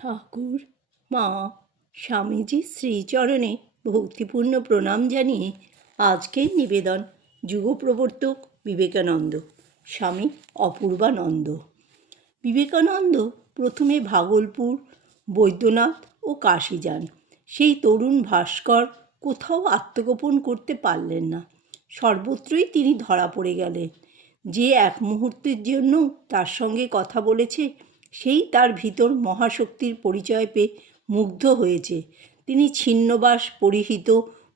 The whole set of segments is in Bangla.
ঠাকুর, মা, স্বামীজির শ্রীচরণে ভক্তিপূর্ণ প্রণাম জানিয়ে আজকের নিবেদন যুগপ্রবর্তক বিবেকানন্দ, স্বামী অপূর্বানন্দ। বিবেকানন্দ প্রথমে ভাগলপুর, বৈদ্যনাথ ও কাশী যান। সেই তরুণ ভাস্কর কোথাও আত্মগোপন করতে পারলেন না। সর্বত্রই তিনি ধরা পড়ে গেলেন। যে এক মুহূর্তের জন্য তার সঙ্গে কথা বলেছে, সেই তার ভিতর মহাশক্তির পরিচয় পেয়ে মুগ্ধ হয়েছে। তিনি ছিন্নবাস পরিহিত,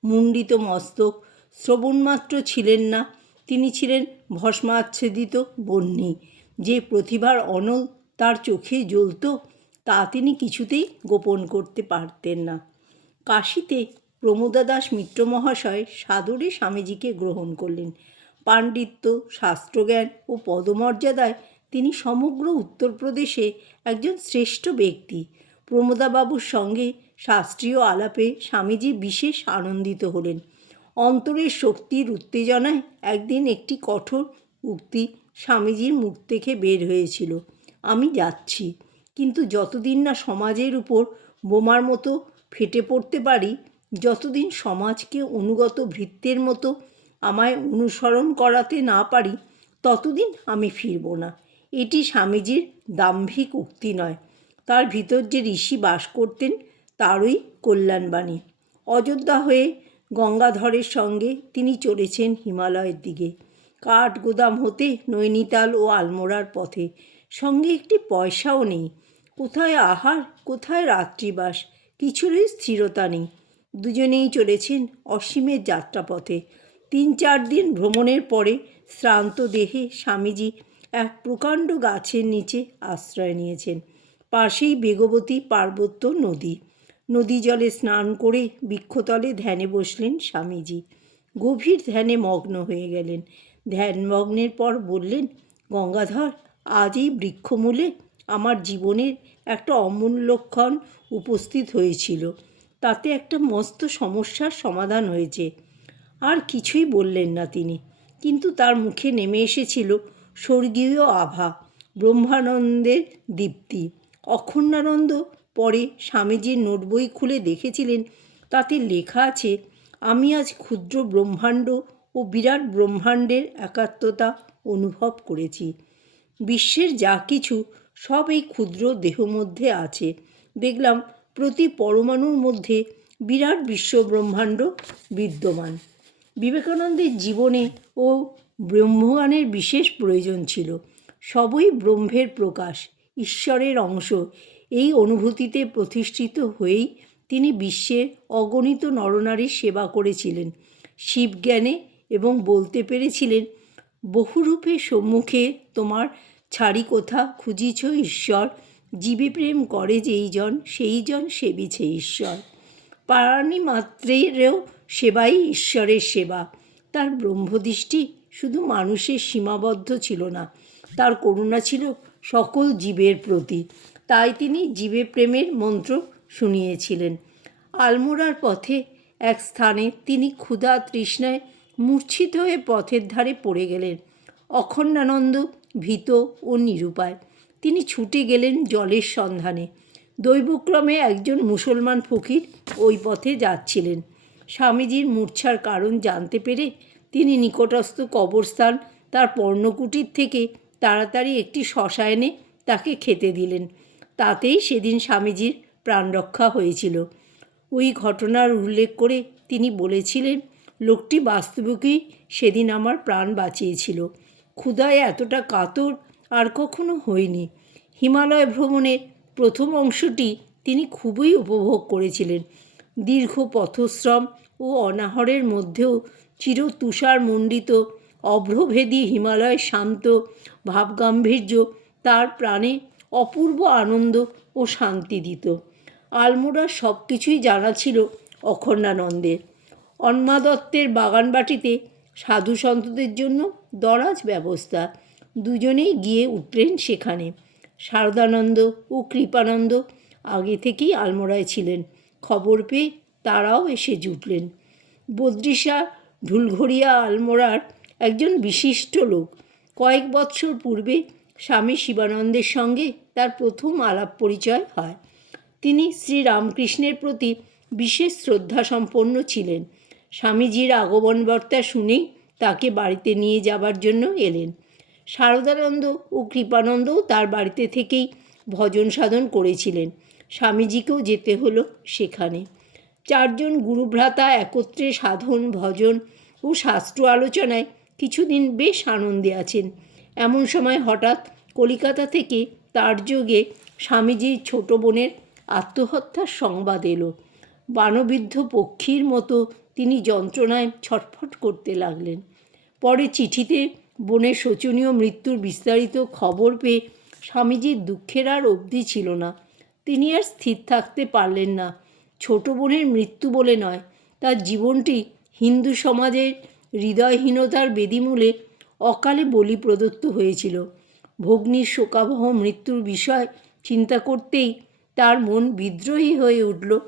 মুণ্ডিত মস্তক, শ্রবণমাত্র ছিলেন না, তিনি ছিলেন ভস্মাচ্ছাদিত বহ্নি। যে প্রতিভার অনল তার চোখে জ্বলত, তা তিনি কিছুতেই গোপন করতে পারতেন না। কাশীতে প্রমোদাদাস মিত্র মহাশয় সাদরে স্বামীজিকে গ্রহণ করলেন। পাণ্ডিত্য, শাস্ত্রজ্ঞান ও পদমর্যাদায় তিনি সমগ্র উত্তরপ্রদেশে একজন শ্রেষ্ঠ ব্যক্তি। প্রমোদাবাবুর সঙ্গে শাস্ত্রীয় আলাপে স্বামীজি বিশেষ আনন্দিত হলেন। অন্তরের শক্তির উত্তেজনায় একদিন একটি কঠোর উক্তি স্বামীজির মুখ থেকে বের হয়েছিল, আমি যাচ্ছি, কিন্তু যতদিন না সমাজের উপর বোমার মতো ফেটে পড়তে পারি, যতদিন সমাজকে অনুগত ভৃত্যের মতো আমায় অনুসরণ করাতে না পারি, ততদিন আমি ফিরব না। এটি স্বামীজির দাম্ভিক উক্তি নয়, তার ভিতর যে ঋষি বাস করতেন তারই কল্যাণবাণী। অযোধ্যা হয়ে গঙ্গাধরের সঙ্গে তিনি চলেছেন হিমালয়ের দিকে, কাঠগোদাম হতে নৈনিতাল ও আলমোড়ার পথে। সঙ্গে একটি পয়সাও নেই। কোথায় আহার, কোথায় রাত্রিবাস, কিছুরই স্থিরতা নেই। দুজনেই চলেছেন অসীমের যাত্রাপথে। 3-4 দিন ভ্রমণের পরে শ্রান্ত দেহে স্বামীজি এক প্রকাণ্ড গাছের নিচে আশ্রয় নিয়েছেন। পাশেই বেগবতী পার্বত্য নদী। নদী জলে স্নান করে বৃক্ষতলে ধ্যানে বসলেন স্বামীজি। গভীর ধ্যানে মগ্ন হয়ে গেলেন। ধ্যানমগ্নের পর বললেন, গঙ্গাধর, আজ এই বৃক্ষমূলে আমার জীবনের একটা অমূল্যক্ষণ উপস্থিত হয়েছিল। তাতে একটা মস্ত সমস্যার সমাধান হয়েছে। আর কিছুই বললেন না তিনি, কিন্তু তার মুখে নেমে এসেছিল স্বর্গীয় আভা, ব্রহ্মানন্দের দীপ্তি। অখণ্ডানন্দ পরে স্বামীজির নোটবই খুলে দেখেছিলেন, তাতে লেখা আছে, আমি আজ ক্ষুদ্র ব্রহ্মাণ্ড ও বিরাট ব্রহ্মাণ্ডের একাত্মতা অনুভব করেছি। বিশ্বের যা কিছু সব এই ক্ষুদ্র দেহ মধ্যে আছে। দেখলাম প্রতি পরমাণুর মধ্যে বিরাট বিশ্বব্রহ্মাণ্ড বিদ্যমান। বিবেকানন্দের জীবনে ও ব্রহ্মজ্ঞানের বিশেষ প্রয়োজন ছিল। সবই ব্রহ্মের প্রকাশ, ঈশ্বরের অংশ। এই অনুভূতিতে প্রতিষ্ঠিত হয়েই তিনি বিশ্বের অগণিত নরনারীর সেবা করেছিলেন শিবজ্ঞানে, এবং বলতে পেরেছিলেন, বহুরূপে সম্মুখে তোমার ছাড়ি কোথা খুঁজিছ ঈশ্বর, জীবে প্রেম করে যেই জন সেই জন সেবিছে ঈশ্বর। প্রাণী মাত্রেরও সেবাই ঈশ্বরের সেবা। তার ব্রহ্মদৃষ্টি শুধু মানুষের সীমাবদ্ধ ছিল না, তার করুণা ছিল সকল জীবের প্রতি। তাই তিনি জীবে প্রেমের মন্ত্র শুনিয়েছিলেন। আলমোড়ার পথে এক স্থানে তিনি ক্ষুধা তৃষ্ণায় মূর্ছিত হয়ে পথের ধারে পড়ে গেলেন। অখণ্ডানন্দ ভীত ও নিরুপায়। তিনি ছুটে গেলেন জলের সন্ধানে। দৈবক্রমে একজন মুসলমান ফকির ওই পথে যাচ্ছিলেন। স্বামীজির মূর্ছার কারণ জানতে পেরে তিনি নিকটস্থ কবরস্থান তার পর্ণকুটির থেকে তাড়াতাড়ি একটি শশা এনে তাকে খেতে দিলেন। তাতেই সেদিন স্বামীজির প্রাণরক্ষা হয়েছিল। ওই ঘটনার উল্লেখ করে তিনি বলেছিলেন, লোকটি বাস্তবিকই সেদিন আমার প্রাণ বাঁচিয়েছিল। ক্ষুধায় এতটা কাতর আর কখনো হয়নি। হিমালয় ভ্রমণের প্রথম অংশটি তিনি খুবই উপভোগ করেছিলেন। দীর্ঘ পথশ্রম ও অনাহারের মধ্যেও চির তুষারমণ্ডিত অভ্রভেদী হিমালয়ের শান্ত ভাবগাম্ভীর্য তার প্রাণে অপূর্ব আনন্দ ও শান্তি দিত। আলমোড়ার সব কিছুই জানা ছিল অখণ্ডানন্দের। অন্মাদত্তের বাগানবাটিতে সাধু সন্তদের জন্য দরাজ ব্যবস্থা। দুজনেই গিয়ে উঠলেন সেখানে। শারদানন্দ ও কৃপানন্দ আগে থেকেই আলমোড়ায় ছিলেন। খবর পেয়ে তারাও এসে জুটলেন। বদ্রিশা ঢুলঘরিয়া আলমোড়ার একজন বিশিষ্ট লোক। কয়েক বৎসর পূর্বে স্বামী শিবানন্দের সঙ্গে তার প্রথম আলাপ পরিচয় হয়। তিনি শ্রীরামকৃষ্ণের প্রতি বিশেষ শ্রদ্ধাসম্পন্ন ছিলেন। স্বামীজির আগমন বার্তা শুনেই তাকে বাড়িতে নিয়ে যাবার জন্য এলেন। শারদানন্দ ও কৃপানন্দও তার বাড়িতে থেকেই ভজন সাধন করেছিলেন। স্বামীজিকেও যেতে হলো সেখানে। চারজন গুরুভ্রাতা একত্রে সাধন, ভজন ও শাস্ত্র আলোচনায় কিছুদিন বেশ আনন্দে আছেন। এমন সময় হঠাৎ কলিকাতা থেকে তার যোগে স্বামীজির ছোট বোনের আত্মহত্যার সংবাদ এলো। বানবিদ্ধ পক্ষীর মতো তিনি যন্ত্রণায় ছটফট করতে লাগলেন। পরে চিঠিতে বোনের শোচনীয় মৃত্যুর বিস্তারিত খবর পেয়ে স্বামীজির দুঃখের আর অবধি ছিল না। তিনি আর স্থির থাকতে পারলেন না। ছোট বোনের মৃত্যু বলে নয়, তার জীবনটি হিন্দু সমাজের হৃদয়হীনতার বেদিমূলে অকালে বলি প্রদত্ত হয়েছিল। ভগ্নীর শোকাবহ মৃত্যুর বিষয় চিন্তা করতেই তার মন বিদ্রোহী হয়ে উঠল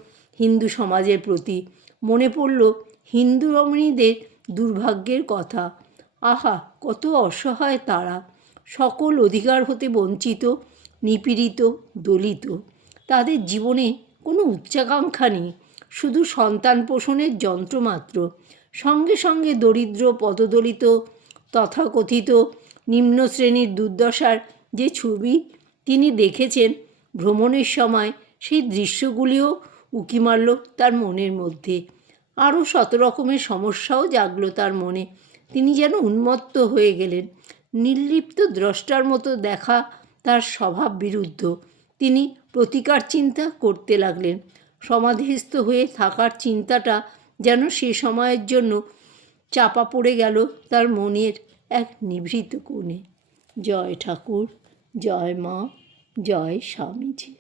হিন্দু সমাজের প্রতি। মনে পড়ল হিন্দু রমণীদের দুর্ভাগ্যের কথা। আহা, কত অসহায় তারা! সকল অধিকার হতে বঞ্চিত, নিপীড়িত, দলিত। তাদের জীবনে কোনো উচ্চাকাঙ্ক্ষা নেই, শুধু সন্তান পোষণের যন্ত্রমাত্র। সঙ্গে সঙ্গে দরিদ্র, পদদলিত, তথাকথিত নিম্ন শ্রেণীর দুর্দশার যে ছবি তিনি দেখেছেন ভ্রমণের সময়, সেই দৃশ্যগুলিও উকি মারল তার মনের মধ্যে। আরও শত রকমের সমস্যাও জাগল তার মনে। তিনি যেন উন্মত্ত হয়ে গেলেন। নির্লিপ্ত দ্রষ্টার মতো দেখা তার স্বভাব বিরুদ্ধ। তিনি প্রতিকার চিন্তা করতে লাগলেন। সমাধিস্থ হয়ে থাকার চিন্তাটা যেন সে সময়ের জন্য চাপা পড়ে গেল তার মনের এক নিভৃত কোণে। জয় ঠাকুর, জয় মা, জয় স্বামীজি।